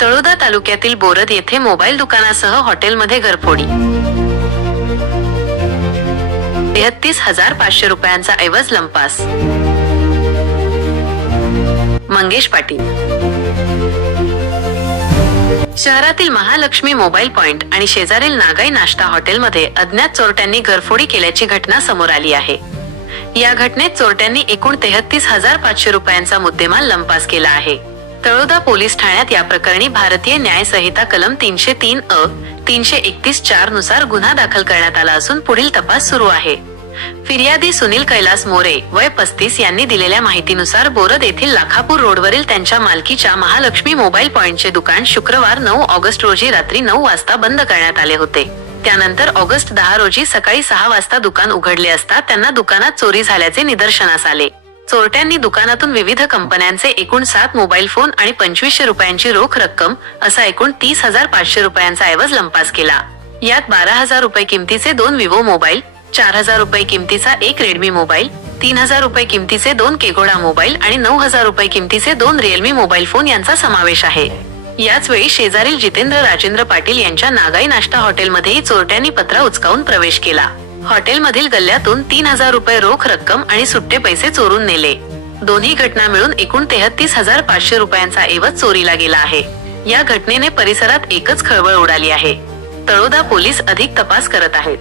तळोदा तालुक्यातील बोरद येथे मोबाईल दुकानासह हॉटेलमध्ये घरफोडी. तेहतीस हजार पाचशे रुपयांचा ऐवज लंपास. मंगेश पाटील. शहरातील महालक्ष्मी मोबाईल पॉइंट आणि शेजारील नागाई नाश्ता हॉटेलमध्ये अज्ञात चोरट्यांनी घरफोडी केल्याची घटना समोर आली आहे. या घटनेत चोरट्यांनी एकूण तेहतीस हजार पाचशे रुपयांचा मुद्देमाल लंपास केला आहे. तळोदा पोलीस ठाण्यात या प्रकरणी भारतीय न्याय संहिता कलम तीनशे तीन अ तीनशे एकतीस चारनुसार गुन्हा दाखल करण्यात आला असून पुढील तपास सुरू आहे. फिर्यादी सुनील कैलास मोरे वय पस्तीस यांनी दिलेल्या माहितीनुसार बोरद येथील लाखापूर रोडवरील त्यांच्या मालकीच्या महालक्ष्मी मोबाईल पॉइंटचे दुकान शुक्रवार नऊ ऑगस्ट रोजी रात्री नऊ वाजता बंद करण्यात आले होते. त्यानंतर ऑगस्ट दहा रोजी सकाळी सहा वाजता दुकान उघडले असता त्यांना दुकानात चोरी झाल्याचे निदर्शनास आले. चोरट्यांनी दुकानातून विविध कंपन्यांचे एकूण सात मोबाईल फोन आणि पंचवीसशे रुपयांची रोख रक्कम असा एकूण तीस हजार पाचशे रुपयांचा ऐवज लंपास केला. यात बारा हजार रुपये किमतीचे दोन विवो मोबाईल चार हजार रुपये किमतीचा एक रेडमी मोबाईल तीन हजार रुपये किमतीचे दोन केगोडा मोबाईल आणि नऊ हजार रुपये किमतीचे दोन रिअलमी मोबाईल फोन यांचा समावेश आहे. याच वेळी शेजारील जितेंद्र राजेंद्र पाटील यांच्या नागाई नाश्ता हॉटेलमध्येही चोरट्यांनी पत्रा उचकावून प्रवेश केला. हॉटेलमधील गल्ल्यातून तीन हजार रुपये रोख रक्कम आणि सुट्टे पैसे चोरून नेले. दोन्ही घटना मिळून एकूण तेहतीस हजार पाचशे रुपयांचा ऐवज चोरीला गेला आहे. या घटनेने परिसरात एकच खळबळ उडाली आहे. तळोदा पोलीस अधिक तपास करत आहेत.